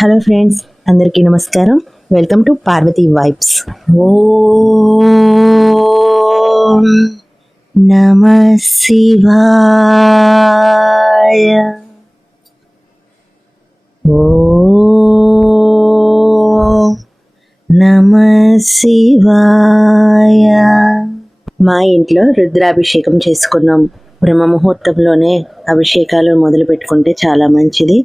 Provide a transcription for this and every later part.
Hello friends, అందరికీ నమస్కారం. Welcome to Parvati vibes. ఓం నమః శివాయ. ఓం నమః శివాయ. మా ఇంట్లో రుద్రాభిషేకం చేసుకున్నాం. బ్రహ్మ ముహూర్తంలోనే అభిషేకాలు మొదలు పెట్టుకుంటే చాలా మంచిది.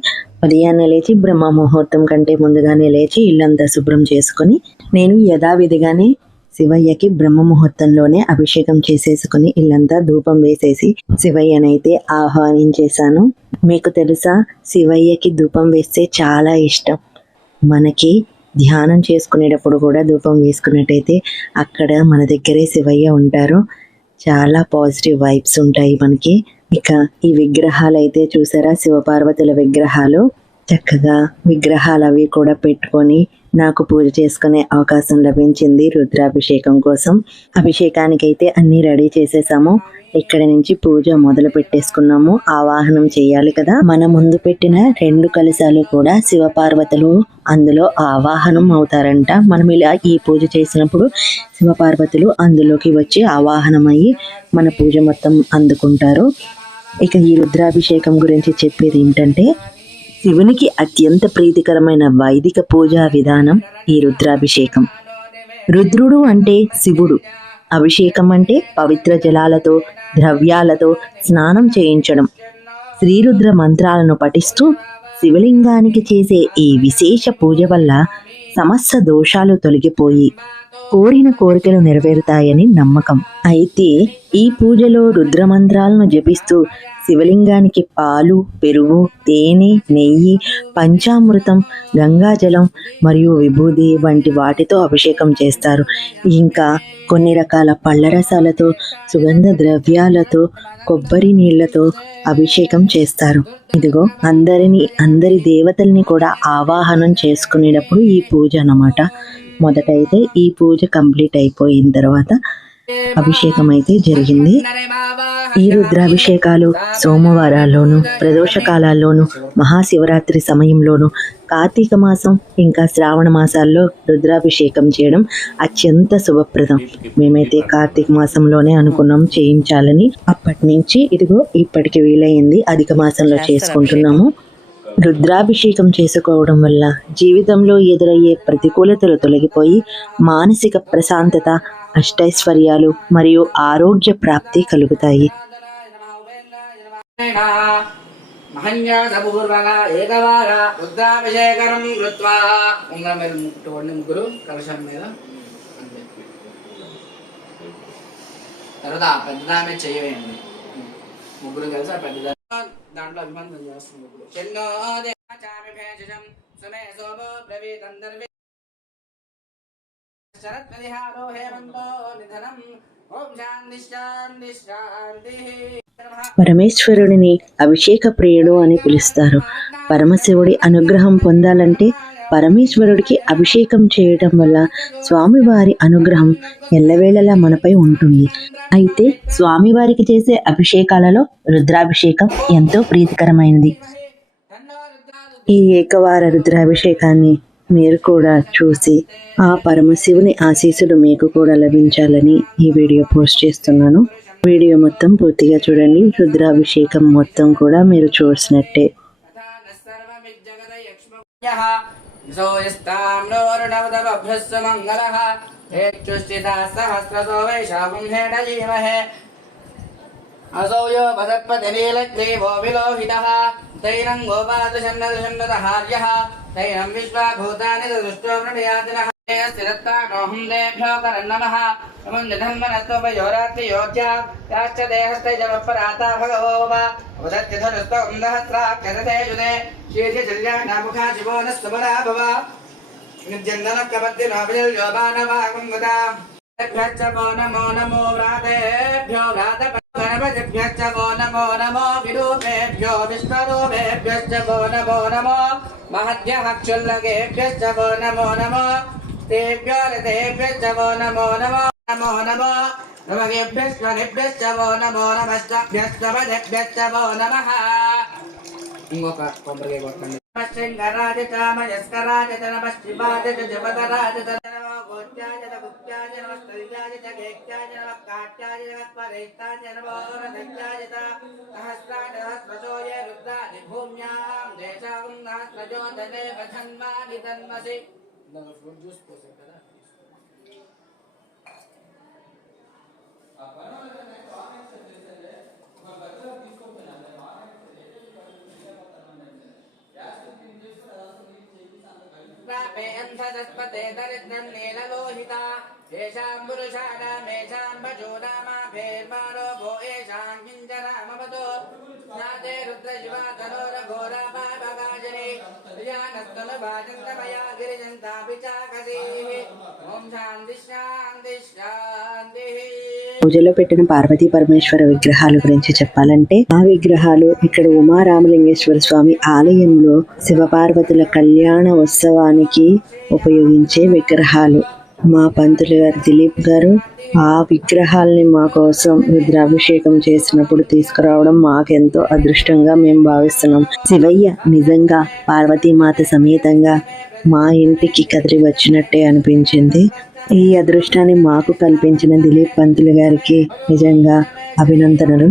ఉదయాన్నే లేచి బ్రహ్మ ముహూర్తం కంటే ముందుగానే లేచి ఇల్లంతా శుభ్రం చేసుకొని నేను యథావిధిగానే శివయ్యకి బ్రహ్మ ముహూర్తంలోనే అభిషేకం చేసేసుకుని ఇల్లంతా ధూపం వేసేసి శివయ్యనైతే ఆహ్వానించేశాను. మీకు తెలుసా, శివయ్యకి ధూపం వేస్తే చాలా ఇష్టం. మనకి ధ్యానం చేసుకునేటప్పుడు కూడా ధూపం వేసుకున్నట్టయితే అక్కడ మన దగ్గరే శివయ్య ఉంటారు. చాలా పాజిటివ్ వైబ్స్ ఉంటాయి మనకి. ఇక ఈ విగ్రహాలు అయితే చూసారా, శివపార్వతుల విగ్రహాలు. చక్కగా విగ్రహాలు అవి కూడా పెట్టుకొని నాకు పూజ చేసుకునే అవకాశం లభించింది రుద్రాభిషేకం కోసం. అభిషేకానికైతే అన్నీ రెడీ చేసేసాము. ఇక్కడ నుంచి పూజ మొదలు పెట్టేసుకున్నాము. ఆవాహనం చేయాలి కదా. మన ముందు పెట్టిన 2 కలశాలు కూడా శివపార్వతులు అందులో ఆవాహనం అవుతారంట. మనం ఇలా ఈ పూజ చేసినప్పుడు శివపార్వతులు అందులోకి వచ్చి ఆవాహనం అయ్యి మన పూజ మొత్తం అందుకుంటారు. ఇక ఈ రుద్రాభిషేకం గురించి చెప్పేది ఏంటంటే, శివునికి అత్యంత ప్రీతికరమైన వైదిక పూజా విధానం ఈ రుద్రాభిషేకం. రుద్రుడు అంటే శివుడు, అభిషేకం అంటే పవిత్ర జలాలతో ద్రవ్యాలతో స్నానం చేయించడం. శ్రీరుద్ర మంత్రాలను పఠిస్తూ శివలింగానికి చేసే ఈ విశేష పూజ వల్ల సమస్త దోషాలు తొలగిపోయి కోరిన కోరికలు నెరవేరుతాయని నమ్మకం. అయితే ఈ పూజలో రుద్రమంత్రాలను జపిస్తూ శివలింగానికి పాలు, పెరుగు, తేనె, నెయ్యి, పంచామృతం, గంగాజలం మరియు విభూది వంటి వాటితో అభిషేకం చేస్తారు. ఇంకా కొన్ని రకాల పళ్ళ రసాలతో, సుగంధ ద్రవ్యాలతో, కొబ్బరి నీళ్లతో అభిషేకం చేస్తారు. ఇదిగో అందరి దేవతల్ని కూడా ఆవాహనం చేసుకునేటప్పుడు ఈ పూజ అన్నమాట. మొదట అయితే ఈ పూజ కంప్లీట్ అయిపోయిన తర్వాత అభిషేకం అయితే జరిగింది. ఈ రుద్రాభిషేకాలు సోమవారాల్లోనూ, ప్రదోష కాలాల్లోనూ, మహాశివరాత్రి సమయంలోనూ, కార్తీక మాసం ఇంకా శ్రావణ మాసాల్లో రుద్రాభిషేకం చేయడం అత్యంత శుభప్రదం. మేమైతే కార్తీక మాసంలోనే అనుకున్నాం చేయించాలని. అప్పటి నుంచి ఇదిగో ఇప్పటికి వీలైంది, అధిక మాసంలో చేసుకుంటున్నాము. రుద్రాభిషేకం చేసుకోవడం వల్ల జీవితంలో ఎదురయ్యే ప్రతికూలతలు తొలగిపోయి మానసిక ప్రశాంతత, అష్టైశ్వర్యాలు మరియు ఆరోగ్య ప్రాప్తి కలుగుతాయి. ముగ్గురు కలిసి ఆ పెద్ద దాంట్లో అభిమానం చేస్తుంది. పరమేశ్వరుడిని అభిషేక ప్రియుడు అని పిలుస్తారు. పరమశివుడి అనుగ్రహం పొందాలంటే పరమేశ్వరుడికి అభిషేకం చేయటం వల్ల స్వామివారి అనుగ్రహం ఎల్లవేళలా మనపై ఉంటుంది. అయితే స్వామివారికి చేసే అభిషేకాలలో రుద్రాభిషేకం ఎంతో ప్రీతికరమైనది. ఈ ఏకవార రుద్రాభిషేకాన్ని మీరు కూడా చూసి ఆ పరమశివుని ఆశీస్సులు మీకు కూడా లభించాలని ఈ వీడియో పోస్ట్ చేస్తున్నాను. వీడియో మొత్తం పూర్తిగా చూడండి. రుద్రాభిషేకం మొత్తం కూడా మీరు చూసినట్టే. असौयो वसत्पतिनीलग्रीवो विलोहितः तैनं गोपादशन्नदशन्नदहार्यः तैनं विश्वाभूतानि दृष्ट्वा प्रणयातिनः स्थिरत्तानोऽहं देभ्यो करन्नमः नमञ्जधन्मनस्तोपयोरात्रियोज्या याश्च देहस्तैजवपराता भगवोव उदत्यधनुस्त्वं सहस्राक्षरते युधे शीर्षशल्यानामुखा शिवो नः सुमना भव निर्जन्दनकवर्तिनोऽभिजल्योपानवागुङ्गता तेभ्यश्च वो नमो नमो व्रातेभ्यो गणपतिभ्यश्च वो नमो नमो विरूपेभ्यो विश्वरूपेभ्यश्च वो नमो नमो महद्भ्यः क्षुल्लकेभ्यश्च वो नमो नमो तेभ्यो रतेभ्यश्च वो नमो नमो नमो नमो नमगेभ्यश्च वो नमो नमश्चभ्यश्च वदेभ्यश्च वो नमः. ఇంకొక కొబ్బరికాయ కొట్టండి. शृंगराज च मयस्कराज च नमः शिवाय च जपदराज च नमो गोत्याय च गुप्त्याय च नमः स्तुत्याय च गेत्याय च नमः काट्याय च नमः परेत्याय च नमो रथत्याय च सहस्राय सहस्रजो ये रुद्रादि भूम्यां देशां सहस्रजो दने वधन्वानि तन्मसि प्रापेऽन्धदस्पते दरिद्रं नीललोहिता येषां पुरुषाणामेषां भजोनामाभेर्मारो भो येषां किञ्जरामवतो नादे रुद्रशिवा तनोरघोरापापगाजने प्रियानस्तनुभाजन्तमया गिरिजन्तापि चाकसीः ॐ शान्तिः शान्तिः शान्तिः। పూజలో పెట్టిన పార్వతీ పరమేశ్వర విగ్రహాల గురించి చెప్పాలంటే ఆ విగ్రహాలు ఇక్కడ ఉమారామలింగేశ్వర స్వామి ఆలయంలో శివపార్వతుల కళ్యాణ ఉత్సవానికి ఉపయోగించే విగ్రహాలు. మా పంతులు గారు దిలీప్ గారు ఆ విగ్రహాలని మా కోసం రుద్రాభిషేకం చేసినప్పుడు తీసుకురావడం మాకెంతో అదృష్టంగా మేము భావిస్తున్నాం. శివయ్య నిజంగా పార్వతీమాత సమేతంగా మా ఇంటికి కదిలి వచ్చినట్టే అనిపించింది. ఈ అదృష్టాన్ని మాకు కల్పించిన దిలీప్ పంతులు గారికి నిజంగా అభినందనలు.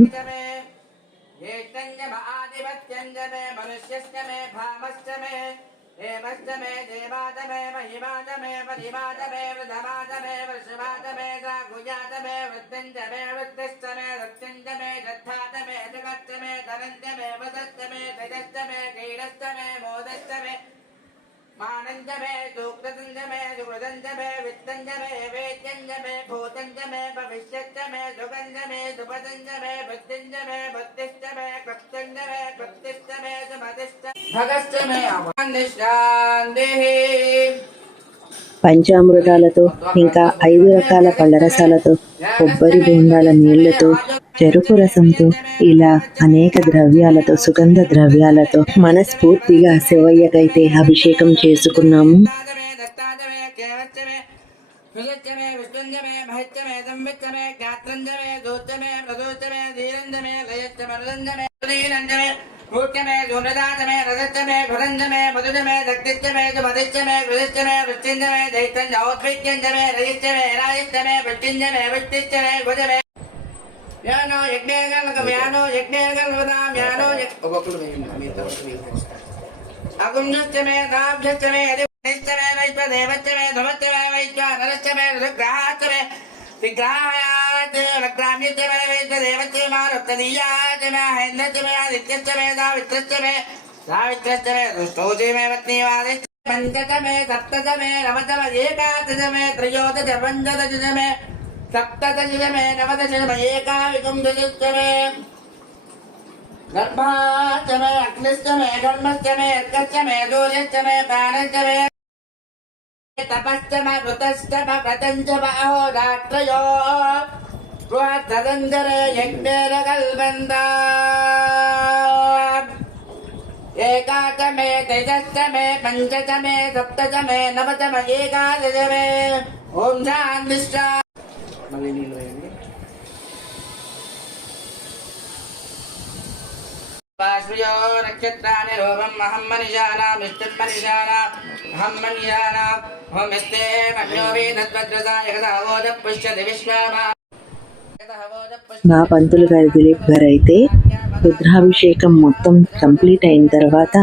मानंजमे दुक्तंजमे दुग्धंजमे वित्तंजमे वेद्यंजमे भूतंजमे भविष्यंजमे सुगंजमे सुपदंजमे बुद्धिंजमे बुद्धिष्टमे कृप्तंजमे कृप्तिष्टमे सुमतिष्ट भगष्टमे अवनिशान्तिः. పంచామృతాలతో ఇంకా 5 రకాల పళ్ళ రసాలతో కొబ్బరి బోండాల నీళ్లతో చెరుకు రసంతో ఇలా అనేక ద్రవ్యాలతో సుగంధ ద్రవ్యాలతో మనస్ఫూర్తిగా శివయ్యకైతే అభిషేకం చేసుకున్నాము. भूत्यमे धूम्रदातमे रजतमे घुरंजमे मधुजमे दक्तिष्टमे सुमतिष्टमे कृतिष्टमे वृत्तिंजमे दैत्यंज औद्भिज्यंजमे रजिष्टमे राजिष्टमे वृत्तिंजमे वृत्तिष्टमे भुजमे यानो यज्ञेर्गल्कम यानो यज्ञेर्गल्वदाम यानो अगुंजष्टमे दाभ्यष्टमे यदिष्टमे वैश्वदेवष्टमे धुमष्टमे वैश्वानरष्टमे रुद्रग्रहाष्टमे विग्रहायात् लग्राम्यष्टमे वैश्वदेवष्टमे मारुत्तदीयाष्टमे हेन्द्रष्टमे आदित्यष्टमे सावित्रष्टमे सावित्रष्टमे दुष्टोषिमे पत्नीवादिष्टमे पञ्चतमे सप्ततमे नवतमे एकादशमे त्रयोदश पञ्चदशमे सप्तदशमे नवदशमे एकाविंशतिष्टमे गर्भाष्टमे अग्निष्टमे धर्मष्टमे अर्कष्टमे सूर्यष्टमे प्राणष्टमे तपष्टमे कृतष्टमे व्रतञ्चमे अहोरात्रयो बृहत्तदञ्जरे यज्ञेरकल्पन्ता एकादशमे तेजष्टमे पञ्चदशमे सप्तदशमे नवदशमे एकादशमे ॐ शान्तिश्च पाश्वयो नक्षत्राणि रूपम् अहं मनिषाणाम् इष्टं मनिषाणाम् अहं मनिषाणाम् अहं यस्ते मन्यो वेदद्वद्रसाय यथावोदः पुष्यति विश्वामा నా పంతులు గారి దిలీప్ గారు అయితే రుద్రాభిషేకం మొత్తం కంప్లీట్ అయిన తర్వాత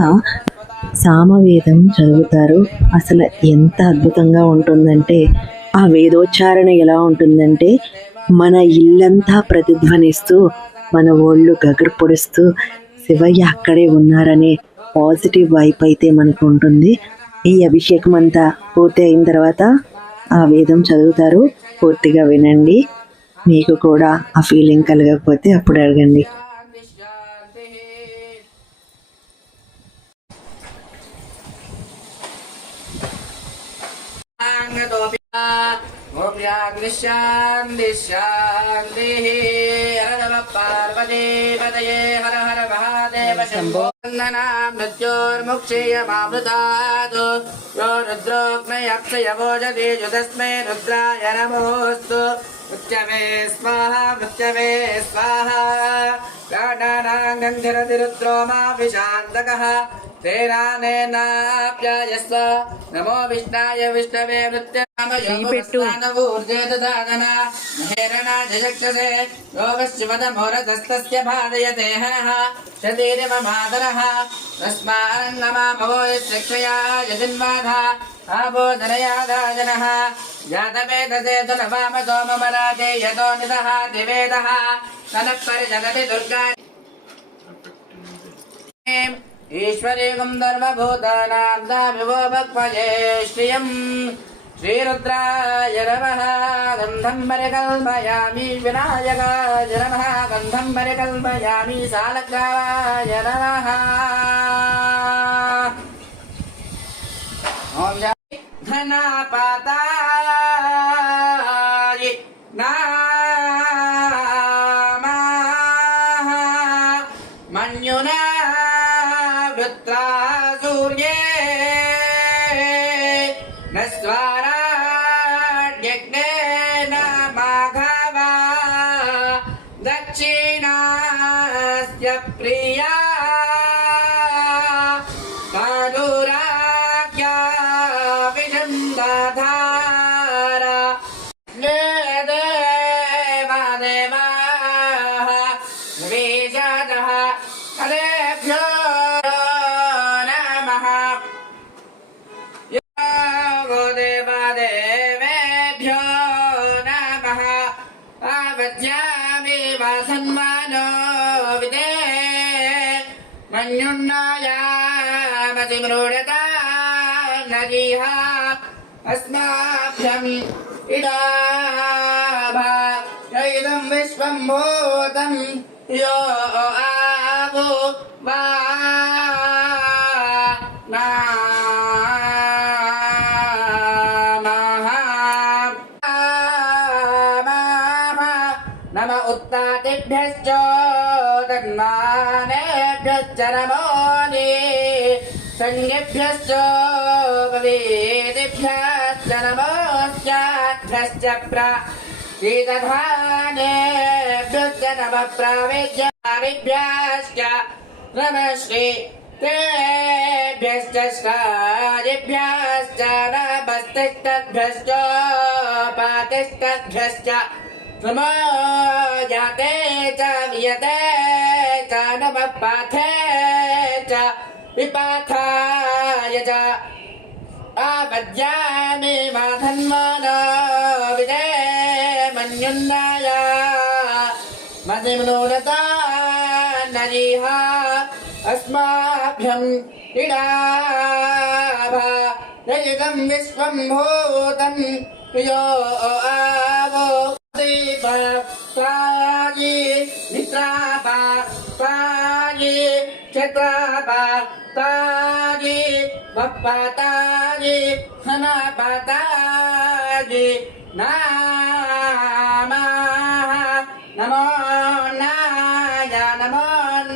సామవేదం చదువుతారు. అసలు ఎంత అద్భుతంగా ఉంటుందంటే ఆ వేదోచ్చారణ ఎలా ఉంటుందంటే మన ఇల్లంతా ప్రతిధ్వనిస్తూ మన ఒళ్ళు గగురు పొడుస్తూ శివయ్య అక్కడే ఉన్నారనే పాజిటివ్ వైప్ అయితే మనకు ఉంటుంది. ఈ అభిషేకం అంతా పూర్తి అయిన తర్వాత ఆ వేదం చదువుతారు. పూర్తిగా వినండి. మీకు కూడా ఆ ఫీలింగ్ కలగకపోతే అప్పుడు అడగండి. पार्वतीपतये हर हर महादेव शम्भो मृत्योर्मुक्षीयमामृतात् यो रुद्रोऽग्नयक्षयवोजति तस्मै रुद्राय नमोऽस्तु मृत्यवे स्वाहा मृत्यवे स्वाहा प्राणानां गन्धिरति रुद्रो मा विशान्तकः तेनानेनाप्यायस्व नमो विष्णाय विष्णवे नृत्यनामयोगस्नानवूर्जे ददादना महेरणा जयक्षसे योगशिवदमोरतस्तस्य भादयते हनः शरीरममादरः तस्मान्नमामवो यच्छक्षया यजिन्वाधा आबोधनयादाजनः जातवेदसे तु नवाम सोममराजे यतो निदः दिवेदः तनः परिजगति दुर्गा ईश्वरीकं धर्मभूतानां दामिवो भक्पये श्रियम् श्रीरुद्राय नमः गन्धं परिकल्पयामि विनायकाय नमः गन्धं परिकल्पयामि सालग्रावाय नमः ॐ घनापाताय नमः मन्युना वृत्रा सूर्ये नस्वाराड्यग्नेन माघवा दक्षिणास्य प्रिया कालुराज्ञा विजन्दाधारा देवादेवाः निवेशतः हरेभ्यो नमः यो देवादेवेभ्यो नमः आवज्यामि वासन्मानो विदे मन्युन्नायामतिमृडता नदीहा अस्माभ्यम् इडाभा इदं विश्वं भूतं यो आवो वा नम उत्तातिभ्यश्च तन्मानेभ्यश्च नमोनि संज्ञेभ्यश्च भवेदिभ्यश्च नमोऽस्याभ्यश्च प्रतीतधानेभ्यश्च नमः प्रवेद्यादिभ्यश्च नमश्री तेभ्यश्च श्रादिभ्यश्च नमस्तिष्ठभ्यश्च पातिष्ठभ्यश्च नमो जाते च वियते च नमः पाथे च विपाथाय च आवज्यामि माधन्मनो विदे मन्युन्नाय मतिमनोरता नरीहा अस्माभ्यम् इडाभा यजितं विश्वं भूतं यो आवो पायि निद्रापा पायि क्षेत्रापा तायि वप्पातायि हनापातायि नामः नमो नाय नमो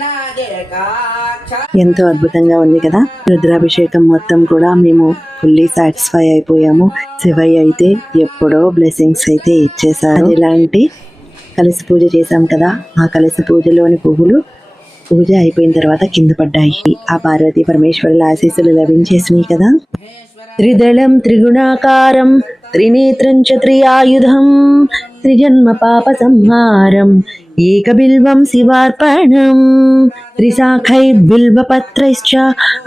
नायकाक्ष ఎంతో అద్భుతంగా ఉంది కదా. రుద్రాభిషేకం మొత్తం కూడా మేము ఫుల్లీ సాటిస్ఫై అయిపోయాము. శివయ్య అయితే ఎప్పుడో బ్లెస్సింగ్స్ అయితే ఇచ్చేసారు. ఇలాంటి కలశ పూజ చేశాం కదా, ఆ కలశ పూజలోని పువ్వులు పూజ అయిపోయిన తర్వాత కింద పడ్డాయి. ఆ పార్వతీ పరమేశ్వరుల ఆశీస్సులు లభించేసినాయి కదా. త్రిదళం త్రిగుణాకారం త్రినేత్రం చ త్రియాయుధం త్రిజన్మ పాప సంహారం ఏకబిల్వం శివార్పణం త్రిశాఖైర్బిల్వపత్రైశ్చ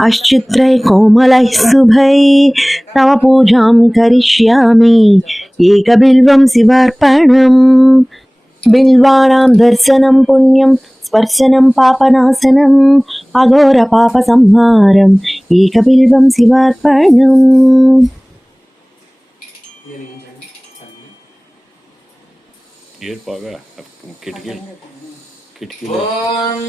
అశ్చిత్రై కోమలైః శుభై తవ పూజాం కరిష్యామి ఏకబిల్వం శివార్పణం బిల్వానాం దర్శనం పుణ్యం స్పర్శనం పాపనాశనం అఘోర పాప సంహారం ఏకబిల్వం శివార్పణం. ఓం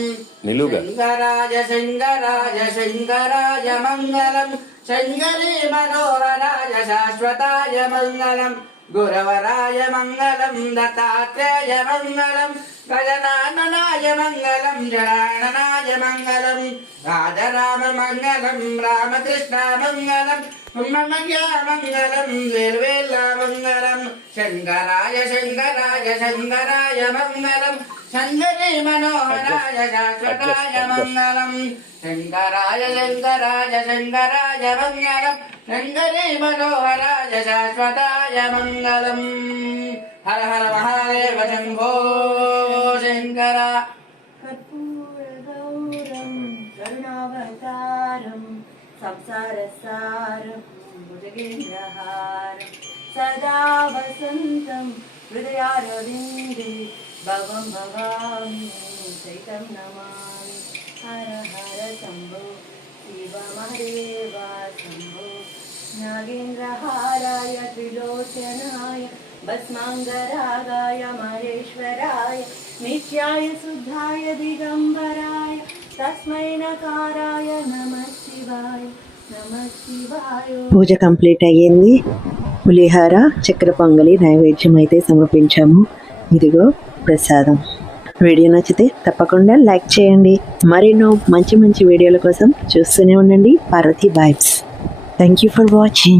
నిలువుగా శంకరాయ శంకరాయ శంకరాయ మంగళం శంకరీ మనోహరాయ శాశ్వతాయ మంగళం గురవరాయ మంగళం దత్తాత్రేయ మంగళం గజనాననాయ మంగళం జనాననాయ మంగళం రాజరామ మంగళం రామకృష్ణ మంగళం మంగళ మంగళం వేర్వేల మంగళం శంకరాయ శంకరాయ శంకరాయ మంగళం శంకరీ మనోహరాయ శాశ్వతాయ మంగళం శంకరాయ శంకరాయ శంకరాయ మంగళం శంకరీ మనోహరాయ శాశ్వతాయ మంగళం హర హర మహాదేవ శంభో శంకర కర్పూరగౌరం కరుణావతారం సంసారసారం భుజగేంద్రహారం సదా వసంతం హృదయారవిందే భవం భవామి చైతం నమామి హర హర శంభో శివ మహదేవ శంభో నాగేంద్రహారాయ త్రిలోచనాయ భస్మాంగరాగాయ మహేశ్వరాయ నిత్యాయ శుద్ధాయ దిగంబరాయ తస్మై నకారాయ నమః శివాయ నమః శివాయ. పూజ కంప్లీట్ అయ్యింది. పులిహార చక్కెర పొంగలి నైవేద్యం అయితే సమర్పించాము. ఇదిగో ప్రసాదం. వీడియో నచ్చితే తప్పకుండా లైక్ చేయండి. మరెన్నో మంచి మంచి వీడియోల కోసం చూస్తూనే ఉండండి Parvati vibes. Thank you for watching.